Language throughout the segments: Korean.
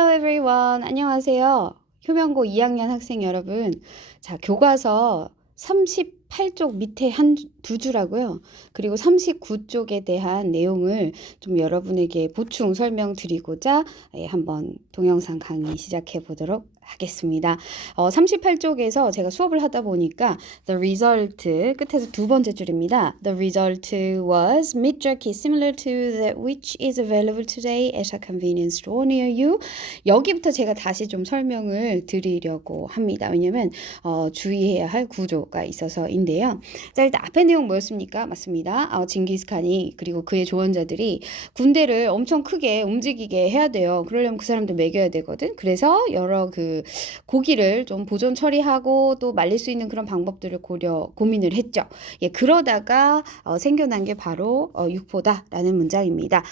Hello everyone. 안녕하세요. 효명고 2학년 학생 여러분. 자, 교과서 38쪽 밑에 두 주라고요. 그리고 39쪽에 대한 내용을 좀 여러분에게 보충 설명드리고자 한번 동영상 강의 시작해 보도록 하겠습니다. 38쪽에서 제가 수업을 하다 보니까 the result 끝에서 두 번째 줄입니다. The result was meat jerky similar to that which is available today at a convenience store near you. 여기부터 제가 다시 좀 설명을 드리려고 합니다. 왜냐면 주의해야 할 구조가 있어서인데요. 자, 일단 앞에 내용 뭐였습니까? 맞습니다. 징기스칸이 그리고 그의 조언자들이 군대를 엄청 크게 움직이게 해야 돼요. 그러려면 그 사람들 먹여야 되거든. 그래서 여러 고기를 좀 보존 처리하고 또 말릴 수 있는 그런 방법들을 고민을 했죠. 예, 그러다가 생겨난 게 바로 육포다라는 문장입니다.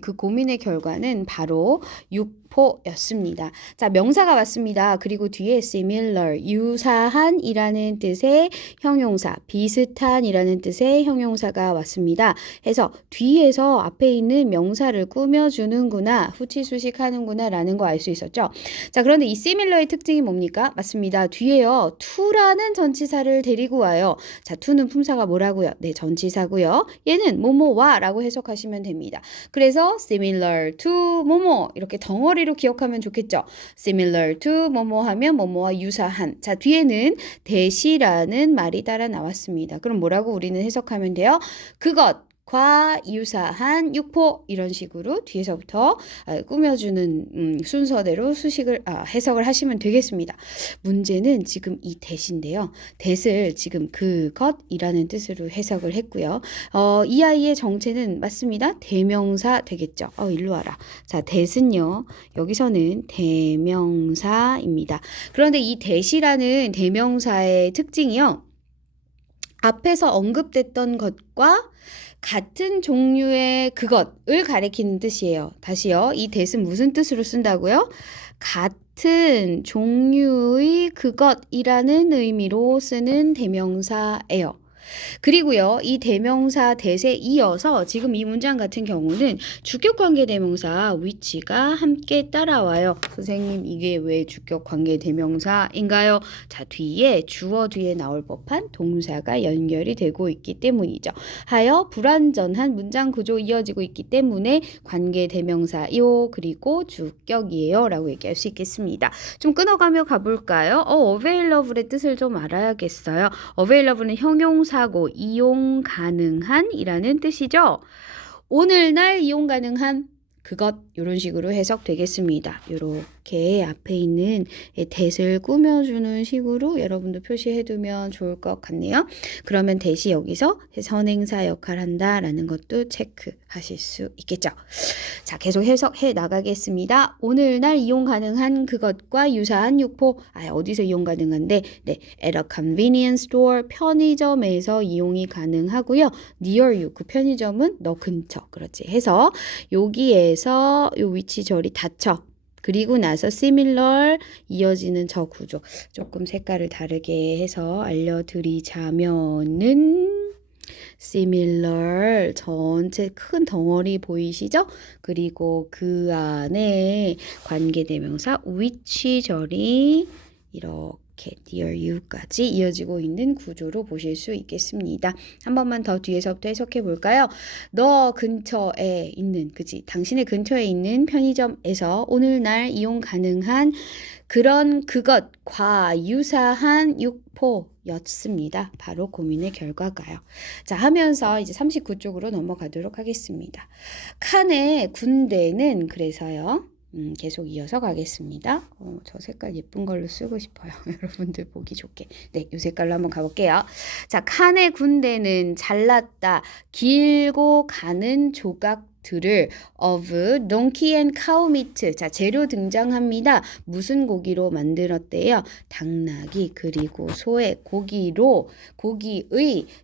그 고민의 결과는 바로 육포였습니다. 자, 명사가 왔습니다. 그리고 뒤에 similar, 유사한이라는 뜻의 형용사, 비슷한이라는 뜻의 형용사가 왔습니다. 해서 뒤에서 앞에 있는 명사를 꾸며주는구나, 후치수식하는구나 라는 거 알 수 있었죠. 자, 그런데 이 similar의 특징이 뭡니까? 맞습니다. 뒤에요, to라는 전치사를 데리고 와요. 자, to는 품사가 뭐라고요? 네, 전치사고요. 얘는 뭐뭐와 라고 해석하시면 됩니다. 그래서 similar to 뭐뭐 이렇게 덩어리로 기억하면 좋겠죠. similar to 뭐뭐 하면 뭐뭐와 유사한. 자, 뒤에는 대시라는 말이 따라 나왔습니다. 그럼 뭐라고 우리는 해석하면 돼요? 그것과 유사한 육포 이런 식으로 뒤에서부터 꾸며주는 순서대로 해석을 하시면 되겠습니다. 문제는 지금 이 대신데요. 대를 지금 그것이라는 뜻으로 해석을 했고요. 이 아이의 정체는 맞습니다. 대명사 되겠죠. 일로 와라. 자, 대는요. 여기서는 대명사입니다. 그런데 이 대시라는 대명사의 특징이요. 앞에서 언급됐던 것과 같은 종류의 그것을 가리키는 뜻이에요. 다시요. 이 대는 무슨 뜻으로 쓴다고요? 같은 종류의 그것이라는 의미로 쓰는 대명사예요. 그리고요, 이 대명사 대세 이어서 지금 이 문장 같은 경우는 주격관계 대명사 which가 함께 따라와요. 선생님, 이게 왜 주격관계 대명사인가요? 자, 주어 뒤에 나올 법한 동사가 연결이 되고 있기 때문이죠. 하여 불완전한 문장 구조 이어지고 있기 때문에 관계 대명사요, 그리고 주격이에요 라고 얘기할 수 있겠습니다. 좀 끊어가며 가볼까요? available의 뜻을 좀 알아야겠어요. available는 형용사고 이용 가능한 이라는 뜻이죠. 오늘날 이용 가능한 그것 이런 식으로 해석되겠습니다. 이렇게 앞에 있는 대를 꾸며주는 식으로 여러분도 표시해두면 좋을 것 같네요. 그러면 대시 여기서 선행사 역할을 한다라는 것도 체크하실 수 있겠죠. 자, 계속 해석해 나가겠습니다. 오늘날 이용 가능한 그것과 유사한 육포. 어디서 이용 가능한데? 네, at a convenience store, 편의점에서 이용이 가능하고요. near you, 그 편의점은 너 근처. 그렇지. 해서 여기에서 요 위치 절이 닫혀. 그리고 나서 similar 이어지는 저 구조. 조금 색깔을 다르게 해서 알려드리자면은 similar 전체 큰 덩어리 보이시죠? 그리고 그 안에 관계대명사 which 절이 이렇게 near you까지 이어지고 있는 구조로 보실 수 있겠습니다. 한 번만 더 뒤에서부터 해석해 볼까요? 너 근처에 있는, 그지? 당신의 근처에 있는 편의점에서 오늘날 이용 가능한 그런 그것과 유사한 육포였습니다. 바로 고민의 결과가요. 자, 하면서 이제 39쪽으로 넘어가도록 하겠습니다. 칸의 군대는 그래서요. 계속 이어서 가겠습니다. 저 색깔 예쁜 걸로 쓰고 싶어요. 여러분들 보기 좋게. 네, 이 색깔로 한번 가볼게요. 자, 칸의 군대는 잘랐다, 길고 가는 조각들을 of donkey and cow meat. 자, 재료 등장합니다. 무슨 고기로 만들었대요? 당나귀 그리고 소의 고기의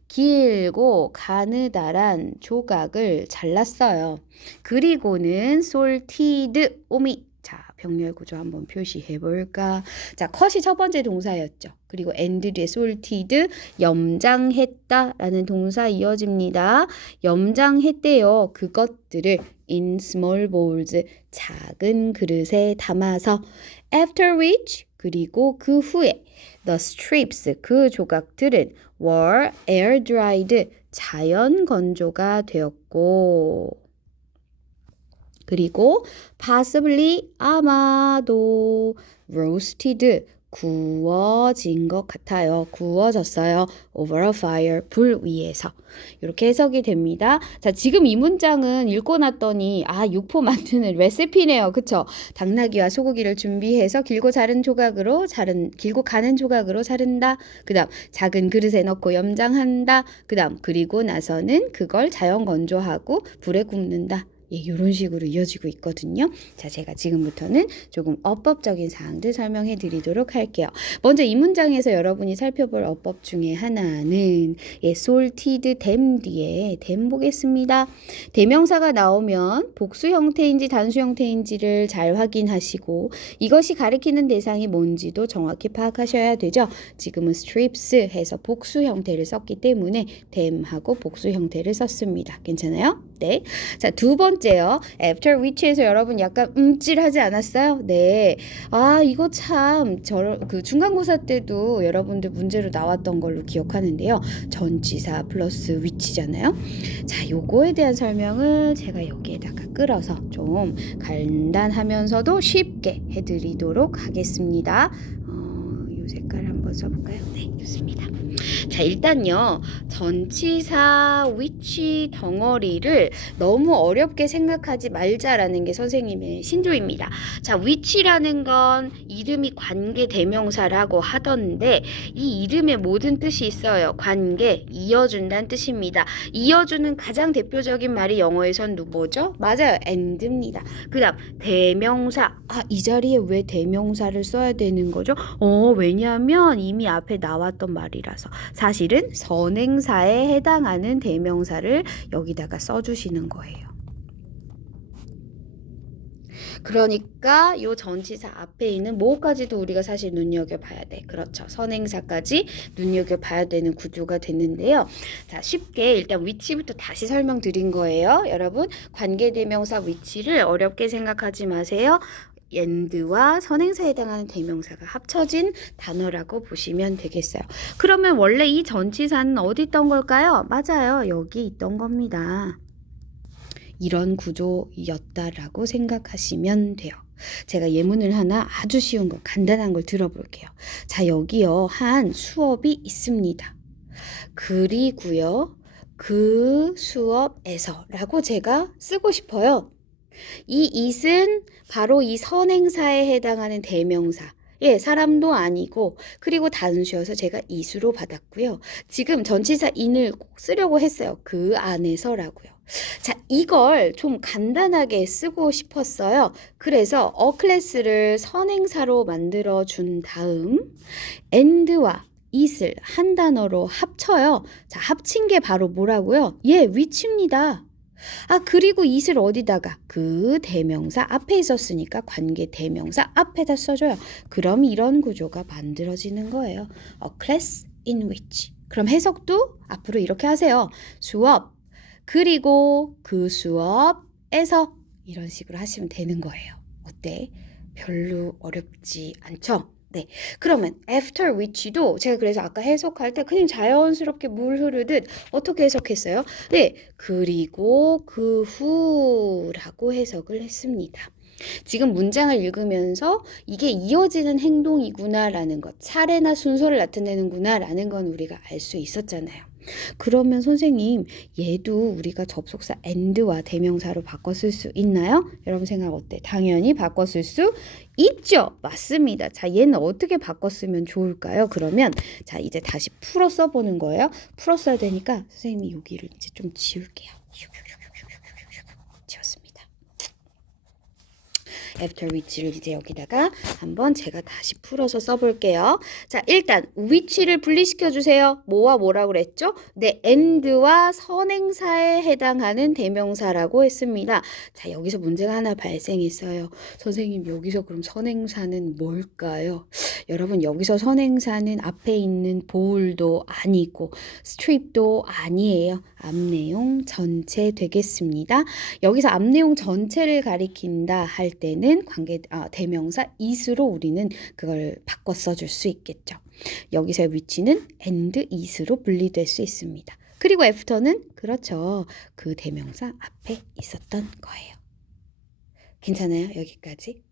길고 가느다란 조각을 잘랐어요. 그리고는 salted 오미. 자, 병렬 구조 한번 표시해 볼까? 자, 컷이 첫 번째 동사였죠. 그리고 and 뒤에 salted, 염장했다 라는 동사 이어집니다. 염장했대요. 그것들을 in small bowls, 작은 그릇에 담아서 after which, 그리고 그 후에 the strips, 그 조각들은 were air dried, 자연 건조가 되었고 그리고 possibly, 아마도 roasted, 구워진 것 같아요. 구워졌어요. over a fire, 불 위에서. 이렇게 해석이 됩니다. 자, 지금 이 문장은 읽고 났더니 육포 만드는 레시피네요. 그쵸? 당나귀와 소고기를 준비해서 길고 가는 조각으로 자른다. 그 다음 작은 그릇에 넣고 염장한다. 그 다음 그리고 나서는 그걸 자연 건조하고 불에 굽는다. 이런 식으로 이어지고 있거든요. 자, 제가 지금부터는 조금 어법적인 사항들 설명해 드리도록 할게요. 먼저 이 문장에서 여러분이 살펴볼 어법 중에 하나는 salted 댐 뒤에 댐 보겠습니다. 대명사가 나오면 복수 형태인지 단수 형태인지를 잘 확인하시고 이것이 가리키는 대상이 뭔지도 정확히 파악하셔야 되죠. 지금은 strips 해서 복수 형태를 썼기 때문에 댐하고 복수 형태를 썼습니다. 괜찮아요? 네. 자, 두 번째요. after which에서 여러분 약간 움찔하지 않았어요? 네. 이거 참 그 중간고사 때도 여러분들 문제로 나왔던 걸로 기억하는데요. 전치사 플러스 which잖아요. 자, 요거에 대한 설명을 제가 여기에다가 끌어서 좀 간단하면서도 쉽게 해드리도록 하겠습니다. 요 색깔 한번 써볼까요? 네, 좋습니다. 자, 일단요. 전치사 which 덩어리를 너무 어렵게 생각하지 말자라는 게 선생님의 신조입니다. 자, which라는 건 이름이 관계 대명사라고 하던데 이 이름에 모든 뜻이 있어요. 관계, 이어준다는 뜻입니다. 이어주는 가장 대표적인 말이 영어에선 뭐죠? 맞아요. and입니다. 그 다음 대명사. 이 자리에 왜 대명사를 써야 되는 거죠? 왜냐하면 이미 앞에 나왔던 말이라서. 사실은 선행사에 해당하는 대명사를 여기다가 써주시는 거예요. 그러니까 이 전치사 앞에 있는 뭐까지도 우리가 사실 눈여겨봐야 돼. 그렇죠. 선행사까지 눈여겨봐야 되는 구조가 됐는데요. 자, 쉽게 일단 which부터 다시 설명드린 거예요. 여러분, 관계대명사 which를 어렵게 생각하지 마세요. and와 선행사에 해당하는 대명사가 합쳐진 단어라고 보시면 되겠어요. 그러면 원래 이 전치사는 어디 있던 걸까요? 맞아요. 여기 있던 겁니다. 이런 구조였다라고 생각하시면 돼요. 제가 예문을 하나 아주 쉬운 거, 간단한 걸 들어볼게요. 자, 여기요. 한 수업이 있습니다. 그리고요. 그 수업에서 라고 제가 쓰고 싶어요. 이 it은 바로 이 선행사에 해당하는 대명사. 사람도 아니고 그리고 단수여서 제가 it으로 받았고요. 지금 전치사 in을 꼭 쓰려고 했어요. 그 안에서라고요. 자, 이걸 좀 간단하게 쓰고 싶었어요. 그래서 a class를 선행사로 만들어 준 다음 and와 it을 한 단어로 합쳐요. 자, 합친 게 바로 뭐라고요? which입니다. 그리고 it을 어디다가? 그 대명사 앞에 있었으니까 관계 대명사 앞에다 써줘요. 그럼 이런 구조가 만들어지는 거예요. A class in which. 그럼 해석도 앞으로 이렇게 하세요. 수업, 그리고 그 수업에서 이런 식으로 하시면 되는 거예요. 어때? 별로 어렵지 않죠? 네, 그러면 after which도 제가 그래서 아까 해석할 때 그냥 자연스럽게 물 흐르듯 어떻게 해석했어요? 네, 그리고 그 후라고 해석을 했습니다. 지금 문장을 읽으면서 이게 이어지는 행동이구나라는 것, 차례나 순서를 나타내는구나라는 건 우리가 알 수 있었잖아요. 그러면 선생님, 얘도 우리가 접속사 and와 대명사로 바꿔 쓸 수 있나요? 여러분 생각 어때? 당연히 바꿔 쓸 수 있죠. 맞습니다. 자, 얘는 어떻게 바꿔 쓰면 좋을까요? 그러면 자, 이제 다시 풀어 써보는 거예요. 풀어 써야 되니까 선생님이 여기를 이제 좀 지울게요. 지웠습니다. after which를 이제 여기다가 한번 제가 다시 풀어서 써볼게요. 자, 일단 which를 분리시켜 주세요. 뭐와 뭐라고 그랬죠? 네, and와 선행사에 해당하는 대명사라고 했습니다. 자, 여기서 문제가 하나 발생했어요. 선생님, 여기서 그럼 선행사는 뭘까요? 여러분, 여기서 선행사는 앞에 있는 bowl도 아니고 strip도 아니에요. 앞내용 전체 되겠습니다. 여기서 앞내용 전체를 가리킨다 할 때는 대명사 is로 우리는 그걸 바꿔 써줄 수 있겠죠. 여기서 which는 and is로 분리될 수 있습니다. 그리고 after는 그렇죠. 그 대명사 앞에 있었던 거예요. 괜찮아요? 여기까지?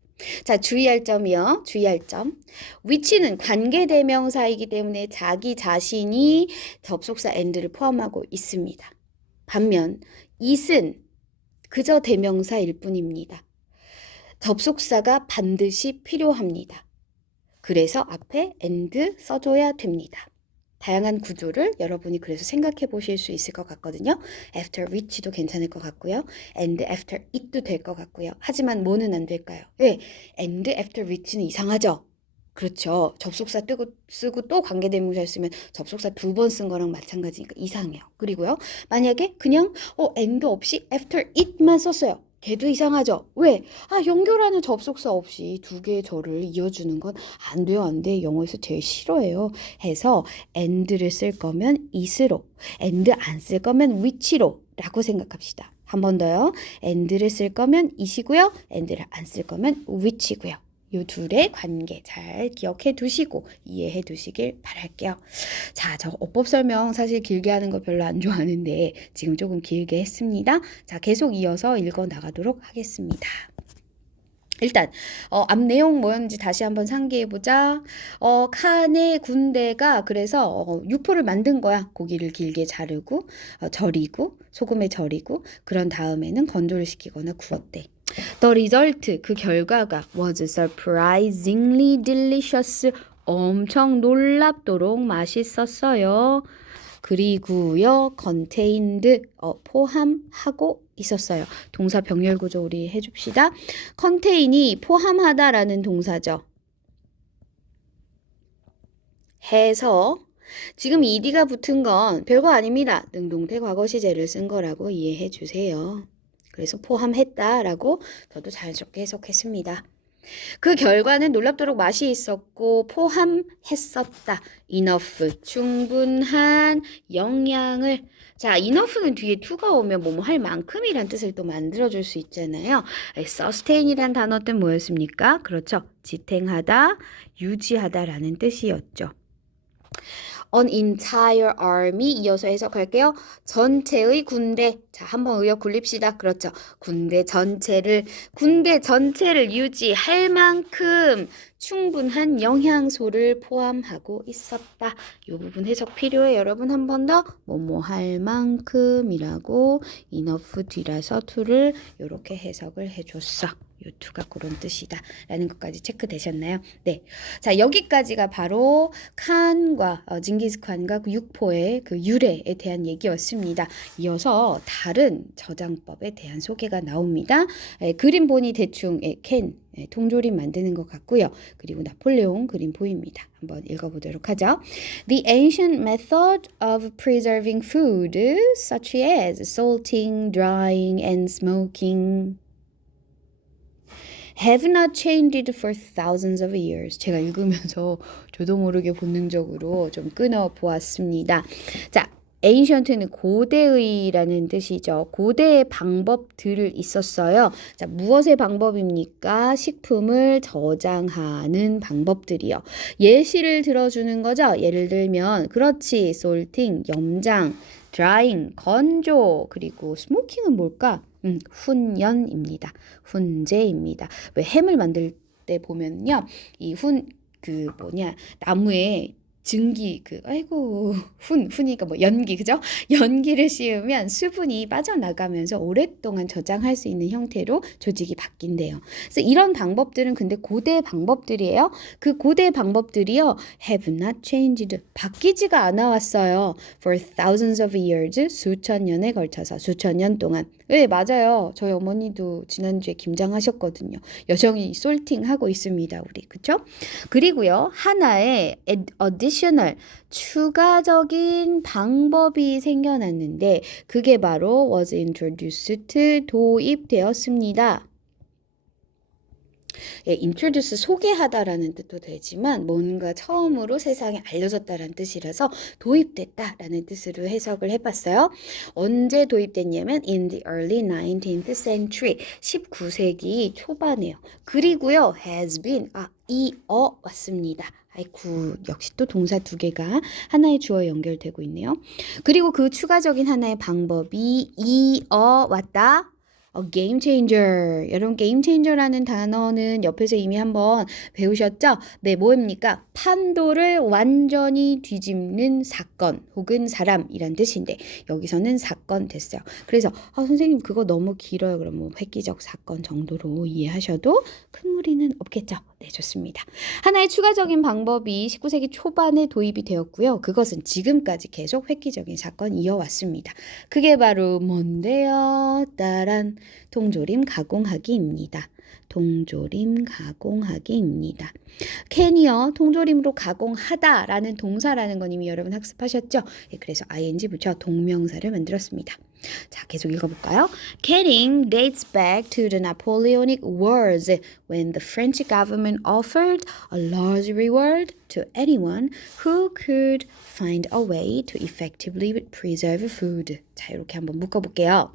자, 주의할 점이요. 주의할 점. which는 관계대명사이기 때문에 자기 자신이 접속사 and를 포함하고 있습니다. 반면 it은 그저 대명사일 뿐입니다. 접속사가 반드시 필요합니다. 그래서 앞에 and 써줘야 됩니다. 다양한 구조를 여러분이 그래서 생각해 보실 수 있을 것 같거든요. after which도 괜찮을 것 같고요. and after it도 될 것 같고요. 하지만 뭐는 안 될까요? 왜? and after which는 이상하죠? 그렇죠. 접속사 쓰고 또 관계대명사 쓰면 접속사 2번 쓴 거랑 마찬가지니까 이상해요. 그리고요. 만약에 그냥 and 없이 after it만 썼어요. 걔도 이상하죠? 왜? 연결하는 접속사 없이 두 개의 절을 이어주는 건 안 돼요, 안 돼. 영어에서 제일 싫어해요. 해서 and를 쓸 거면 it으로, and 안 쓸 거면 which로 라고 생각합시다. 한 번 더요. and를 쓸 거면 it이고요. and를 안 쓸 거면 which이고요. 요 둘의 관계 잘 기억해 두시고 이해해 두시길 바랄게요. 자, 저 어법 설명 사실 길게 하는 거 별로 안 좋아하는데 지금 조금 길게 했습니다. 자, 계속 이어서 읽어 나가도록 하겠습니다. 일단 앞 내용 뭐였는지 다시 한번 상기해보자. 칸의 군대가 그래서 육포를 만든 거야. 고기를 길게 자르고 절이고 소금에 절이고 그런 다음에는 건조를 시키거나 구웠대. The result, 그 결과가 was surprisingly delicious, 엄청 놀랍도록 맛있었어요. 그리고요, contained, 포함하고 있었어요. 동사 병렬 구조 우리 해줍시다. contain이 포함하다라는 동사죠. 해서 지금 ed가 붙은 건 별거 아닙니다. 능동태 과거 시제를 쓴 거라고 이해해 주세요. 그래서 포함했다라고 저도 자연스럽게 해석했습니다. 그 결과는 놀랍도록 맛이 있었고 포함했었다. enough, 충분한 영양을. 자, enough는 뒤에 to가 오면 뭐뭐 할 만큼이란 뜻을 또 만들어줄 수 있잖아요. sustain이란 단어 뜻 뭐였습니까? 그렇죠. 지탱하다, 유지하다라는 뜻이었죠. An entire army 이어서 해석할게요. 전체의 군대. 자, 한번 의역 굴립시다. 그렇죠. 군대 전체를 유지할 만큼 충분한 영양소를 포함하고 있었다. 이 부분 해석 필요해. 여러분 한 번 더 뭐뭐 할 만큼이라고 enough 뒤라서 to를 이렇게 해석을 해줬어. 요 투가 그런 뜻이다 라는 것까지 체크되셨나요? 네. 자, 여기까지가 바로 칸과 징기스칸과 그 육포의 그 유래에 대한 얘기였습니다. 이어서 다른 저장법에 대한 소개가 나옵니다. 그림 보니 대충 캔 통조림 만드는 것 같고요. 그리고 나폴레옹 그림 보입니다. 한번 읽어보도록 하죠. The ancient method of preserving food, such as salting, drying, and smoking, have not changed for thousands of years. 제가 읽으면서 저도 모르게 본능적으로 좀 끊어 보았습니다. 자, ancient는 고대의라는 뜻이죠. 고대의 방법들 있었어요. 자, 무엇의 방법입니까? 식품을 저장하는 방법들이요. 예시를 들어주는 거죠. 예를 들면 그렇지, salting, 염장, drying, 건조, 그리고 smoking은 뭘까? 훈연입니다. 훈제입니다. 왜 햄을 만들 때 보면요. 이 나무에 증기, 훈이니까 연기, 그죠? 연기를 씌우면 수분이 빠져나가면서 오랫동안 저장할 수 있는 형태로 조직이 바뀐대요. 그래서 이런 방법들은 근데 고대 방법들이에요. 그 고대 방법들이요. have not changed. 바뀌지가 않아 왔어요. For thousands of years. 수천 년에 걸쳐서, 수천 년 동안. 네, 맞아요. 저희 어머니도 지난주에 김장하셨거든요. 여전히 솔팅하고 있습니다, 우리. 그쵸? 그리고요, 하나의 additional, 추가적인 방법이 생겨났는데, 그게 바로 was introduced, 도입되었습니다. 예, introduce 소개하다라는 뜻도 되지만 뭔가 처음으로 세상에 알려졌다라는 뜻이라서 도입됐다라는 뜻으로 해석을 해봤어요. 언제 도입됐냐면 in the early 19th century 19세기 초반에요. 그리고요 has been 이어 왔습니다. 아이쿠 역시 또 동사 두 개가 하나의 주어 연결되고 있네요. 그리고 그 추가적인 하나의 방법이 이어 왔다. game changer. 여러분, game changer라는 단어는 옆에서 이미 한번 배우셨죠? 네, 뭐입니까? 판도를 완전히 뒤집는 사건 혹은 사람이란 뜻인데 여기서는 사건 됐어요. 그래서 선생님 그거 너무 길어요. 그럼 뭐 획기적 사건 정도로 이해하셔도 큰 무리는 없겠죠? 네, 좋습니다. 하나의 추가적인 방법이 19세기 초반에 도입이 되었고요. 그것은 지금까지 계속 획기적인 사건 이어왔습니다. 그게 바로 뭔데요? 따란 통조림 가공하기입니다. 통조림 가공하기입니다. 캔이요, 통조림으로 가공하다라는 동사라는 건 이미 여러분 학습하셨죠? 예, 그래서 ing 붙여 동명사를 만들었습니다. 자, 계속 읽어볼까요? Canning dates back to the Napoleonic Wars when the French government offered a large reward to anyone who could find a way to effectively preserve food. 자, 이렇게 한번 묶어볼게요.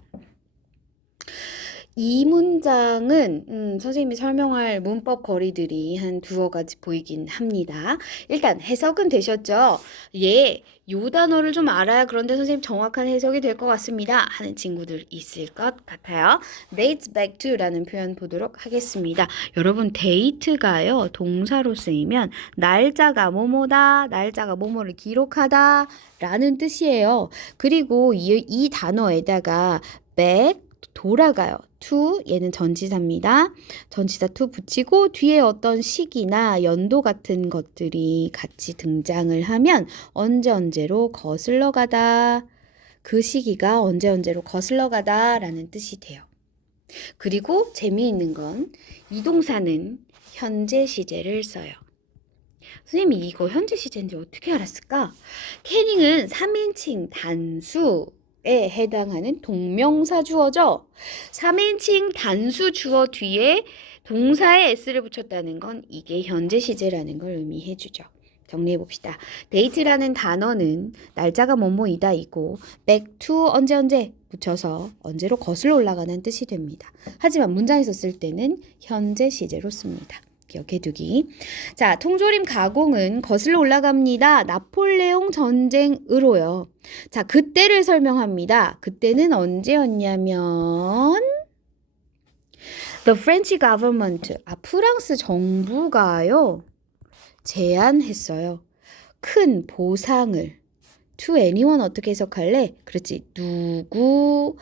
이 문장은 선생님이 설명할 문법 거리들이 한 두어 가지 보이긴 합니다. 일단 해석은 되셨죠? 예, 요 단어를 좀 알아야 그런데 선생님 정확한 해석이 될 것 같습니다 하는 친구들 있을 것 같아요. dates back to라는 표현 보도록 하겠습니다. 여러분 date가요 동사로 쓰이면 날짜가 뭐뭐다, 날짜가 뭐뭐를 기록하다 라는 뜻이에요. 그리고 이 단어에다가 back 돌아가요. to 얘는 전치사입니다. 전치사 to 붙이고 뒤에 어떤 시기나 연도 같은 것들이 같이 등장을 하면 언제로 거슬러 가다. 그 시기가 언제로 거슬러 가다 라는 뜻이 돼요. 그리고 재미있는 건 이 동사는 현재 시제를 써요. 선생님이 이거 현재 시제인데 어떻게 알았을까? 캐닝은 3인칭 단수 에 해당하는 동명사 주어죠. 3인칭 단수 주어 뒤에 동사에 s를 붙였다는 건 이게 현재 시제라는 걸 의미해 주죠. 정리해 봅시다. date라는 단어는 날짜가 뭐뭐이다 이고 back to 언제 붙여서 언제로 거슬러 올라가는 뜻이 됩니다. 하지만 문장에서 쓸 때는 현재 시제로 씁니다. 기억해두기. 자, 통조림 가공은 거슬러 올라갑니다. 나폴레옹 전쟁으로요. 자, 그때를 설명합니다. 그때는 언제였냐면 The French government, 프랑스 정부가요. 제안했어요. 큰 보상을. To anyone 어떻게 해석할래? 그렇지. 누구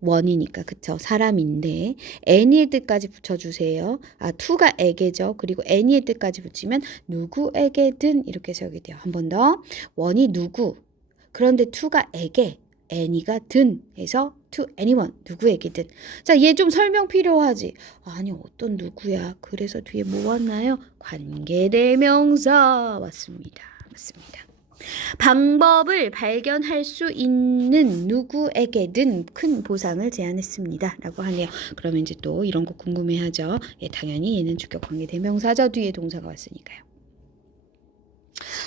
원이니까 그쵸 사람인데 any의 뜻까지 붙여주세요. to가 에게죠. 그리고 any의 뜻까지 붙이면 누구에게든 이렇게 해석이 돼요. 한 번 더. 원이 누구 그런데 to가 에게 any가 든 해서 to anyone 누구에게든. 자, 얘 좀 설명 필요하지. 아니 어떤 누구야. 그래서 뒤에 뭐 왔나요? 관계대명사 왔습니다. 맞습니다. 방법을 발견할 수 있는 누구에게든 큰 보상을 제안했습니다. 라고 하네요. 그러면 이제 또 이런 거 궁금해하죠. 예, 당연히 얘는 주격 관계 대명사죠. 뒤에 동사가 왔으니까요.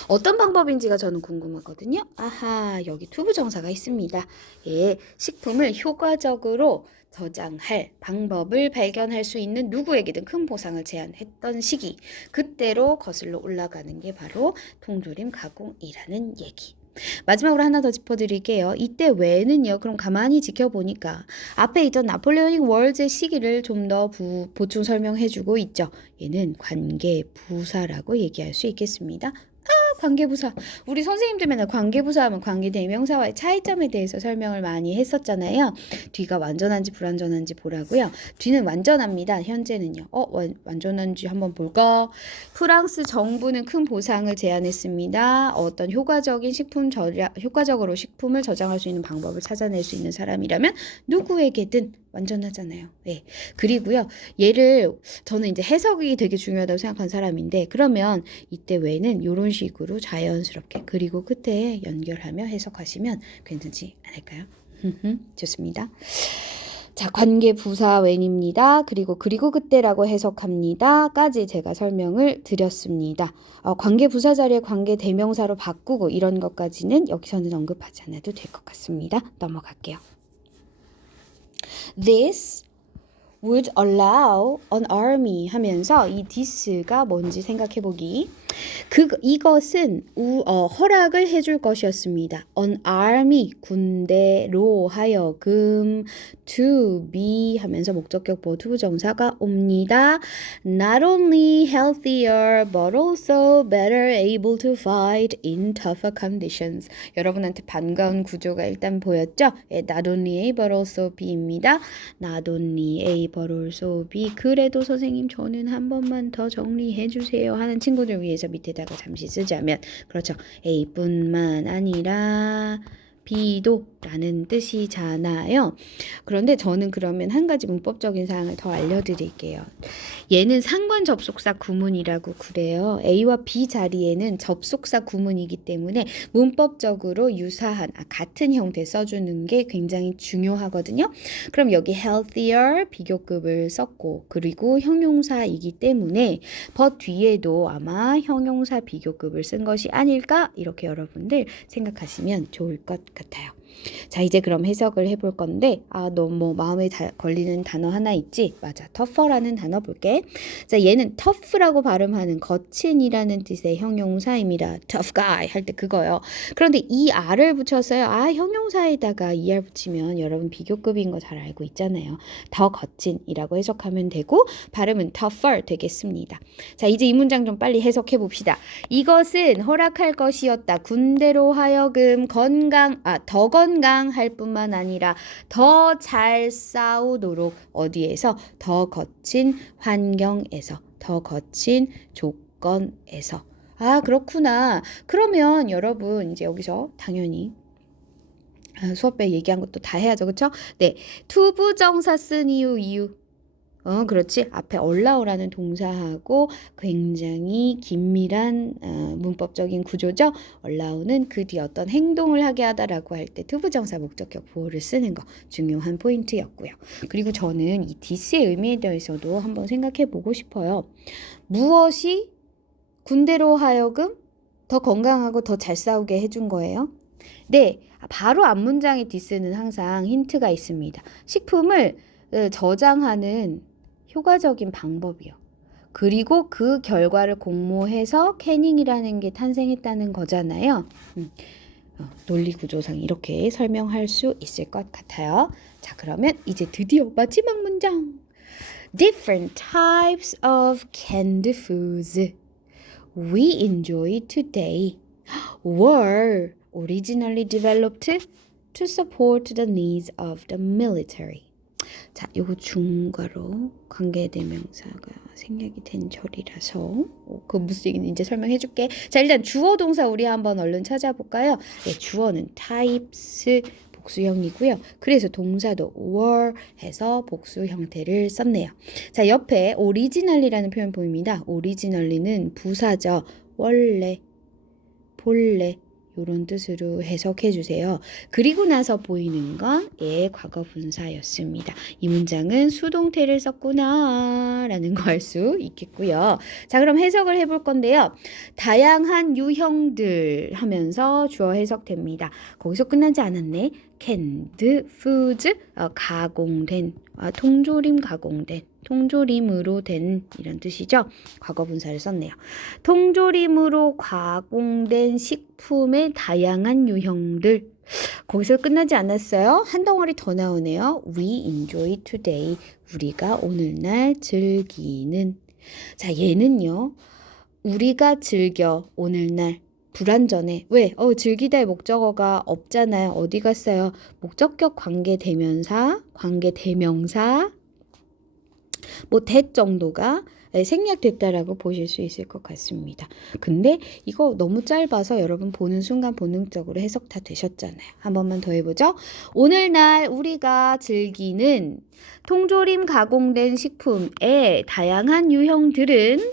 어떤 방법인지가 저는 궁금하거든요. 아하, 여기 투부정사가 있습니다. 예, 식품을 효과적으로 저장할 방법을 발견할 수 있는 누구에게든 큰 보상을 제안했던 시기, 그때로 거슬러 올라가는 게 바로 통조림 가공이라는 얘기. 마지막으로 하나 더 짚어드릴게요. 이때 왜는요. 그럼 가만히 지켜보니까 앞에 있던 나폴레오닉 월즈의 시기를 좀 더 보충 설명해주고 있죠. 얘는 관계 부사라고 얘기할 수 있겠습니다. 관계부사. 우리 선생님들 맨날 관계부사 하면 관계대명사와의 차이점에 대해서 설명을 많이 했었잖아요. 뒤가 완전한지 불완전한지 보라고요. 뒤는 완전합니다. 현재는요. 완전한지 한번 볼까? 프랑스 정부는 큰 보상을 제안했습니다. 어떤 효과적으로 식품을 저장할 수 있는 방법을 찾아낼 수 있는 사람이라면 누구에게든 완전하잖아요. 네. 그리고요. 저는 이제 해석이 되게 중요하다고 생각하는 사람인데, 그러면 이때 외에는 이런 식으로 자연스럽게 그리고 끝에 연결하며 해석하시면 괜찮지 않을까요? 좋습니다. 자, 관계 부사 웬입니다. 그리고 그때라고 해석합니다.까지 제가 설명을 드렸습니다. 관계 부사 자리에 관계 대명사로 바꾸고 이런 것까지는 여기서는 언급하지 않아도 될 것 같습니다. 넘어갈게요. This would allow an army 하면서 이 this가 뭔지 생각해보기. 이것은 허락을 해줄 것이었습니다. An army, 군대로 하여금 to be 하면서 목적격 보투 부정사가 옵니다. Not only healthier but also better able to fight in tougher conditions. 여러분한테 반가운 구조가 일단 보였죠? Not only A but also B입니다. Not only A but also B. 그래도 선생님 저는 한 번만 더 정리해 주세요 하는 친구들 위해서 밑에다가 잠시 쓰자면, 그렇죠. A뿐만 아니라 B도 라는 뜻이잖아요. 그런데 저는 그러면 한 가지 문법적인 사항을 더 알려드릴게요. 얘는 상관 접속사 구문이라고 그래요. A와 B 자리에는 접속사 구문이기 때문에 문법적으로 유사한 같은 형태 써주는 게 굉장히 중요하거든요. 그럼 여기 healthier 비교급을 썼고, 그리고 형용사이기 때문에 but 뒤에도 아마 형용사 비교급을 쓴 것이 아닐까, 이렇게 여러분들 생각하시면 좋을 것 같아요. 자, 이제 그럼 해석을 해볼 건데, 너 뭐 마음에 걸리는 단어 하나 있지? 맞아, tougher라는 단어 볼게. 자, 얘는 tough라고 발음하는 거친이라는 뜻의 형용사입니다. tough guy 할 때 그거요. 그런데 이 r을 붙였어요. 형용사에다가 er 붙이면 여러분 비교급인 거 잘 알고 있잖아요. 더 거친이라고 해석하면 되고 발음은 tougher 되겠습니다. 자, 이제 이 문장 좀 빨리 해석해 봅시다. 이것은 허락할 것이었다. 군대로 하여금 더 건강할 뿐만 아니라 더 잘 싸우도록, 어디에서? 더 거친 환경에서, 더 거친 조건에서. 그렇구나. 그러면 여러분 이제 여기서 당연히 수업에 얘기한 것도 다 해야죠. 그쵸? 네. 투부정사 쓴 이유. 그렇지. 앞에 allow,라는 동사하고 굉장히 긴밀한 문법적인 구조죠. allow는 그 뒤 어떤 행동을 하게 하다라고 할 때 투부정사 목적격 보호를 쓰는 거 중요한 포인트였고요. 그리고 저는 이 this의 의미에 대해서도 한번 생각해 보고 싶어요. 무엇이 군대로 하여금 더 건강하고 더 잘 싸우게 해준 거예요? 네. 바로 앞 문장의 this는 항상 힌트가 있습니다. 식품을 저장하는 효과적인 방법이요. 그리고 그 결과를 공모해서 캐닝이라는 게 탄생했다는 거잖아요. 논리구조상 이렇게 설명할 수 있을 것 같아요. 자, 그러면 이제 드디어 마지막 문장. Different types of canned foods we enjoy today were originally developed to support the needs of the military. 자, 요거 중괄호 관계대명사가 생략이 된 절이라서 그 무슨 얘기인지 이제 설명해 줄게. 자, 일단 주어 동사 우리 한번 얼른 찾아볼까요? 네, 주어는 types 복수형이고요. 그래서 동사도 were 해서 복수 형태를 썼네요. 자, 옆에 originally라는 표현 보입니다. originally는 부사죠. 원래, 본래 이런 뜻으로 해석해 주세요. 그리고 나서 보이는 건 과거 분사였습니다. 이 문장은 수동태를 썼구나 라는 거 알 수 있겠고요. 자, 그럼 해석을 해볼 건데요. 다양한 유형들 하면서 주어 해석됩니다. 거기서 끝나지 않았네. canned foods, 가공된, 통조림 가공된, 통조림으로 된 이런 뜻이죠. 과거 분사를 썼네요. 통조림으로 가공된 식품의 다양한 유형들. 거기서 끝나지 않았어요. 한 덩어리 더 나오네요. We enjoy today. 우리가 오늘날 즐기는. 자, 얘는요. 우리가 즐겨 오늘날 불완전해. 왜? 즐기다의 목적어가 없잖아요. 어디 갔어요? 목적격 관계대명사, 관계대명사, 뭐 that 정도가 생략됐다라고 보실 수 있을 것 같습니다. 근데 이거 너무 짧아서 여러분 보는 순간 본능적으로 해석 다 되셨잖아요. 한 번만 더 해보죠. 오늘날 우리가 즐기는 통조림 가공된 식품의 다양한 유형들은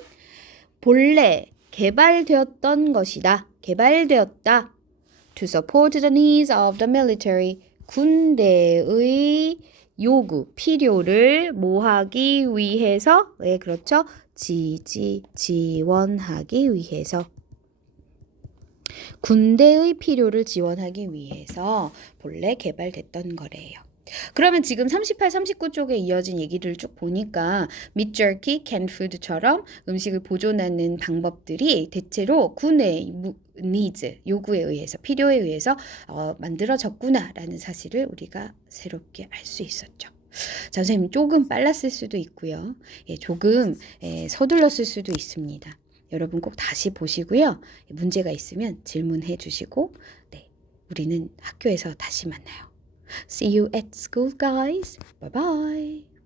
본래 개발되었던 것이다. 개발되었다. To support the needs of the military. 군대의 요구, 필요를 뭐 하기 위해서? 네, 그렇죠. 지원하기 위해서. 군대의 필요를 지원하기 위해서 본래 개발됐던 거래요. 그러면 지금 38, 39 쪽에 이어진 얘기를 쭉 보니까 meat jerky, canned food처럼 음식을 보존하는 방법들이 대체로 군의 needs, 요구에 의해서, 필요에 의해서 만들어졌구나라는 사실을 우리가 새롭게 알 수 있었죠. 자, 선생님 조금 빨랐을 수도 있고요. 조금 서둘렀을 수도 있습니다. 여러분 꼭 다시 보시고요. 문제가 있으면 질문해 주시고, 네, 우리는 학교에서 다시 만나요. See you at school, guys. Bye bye.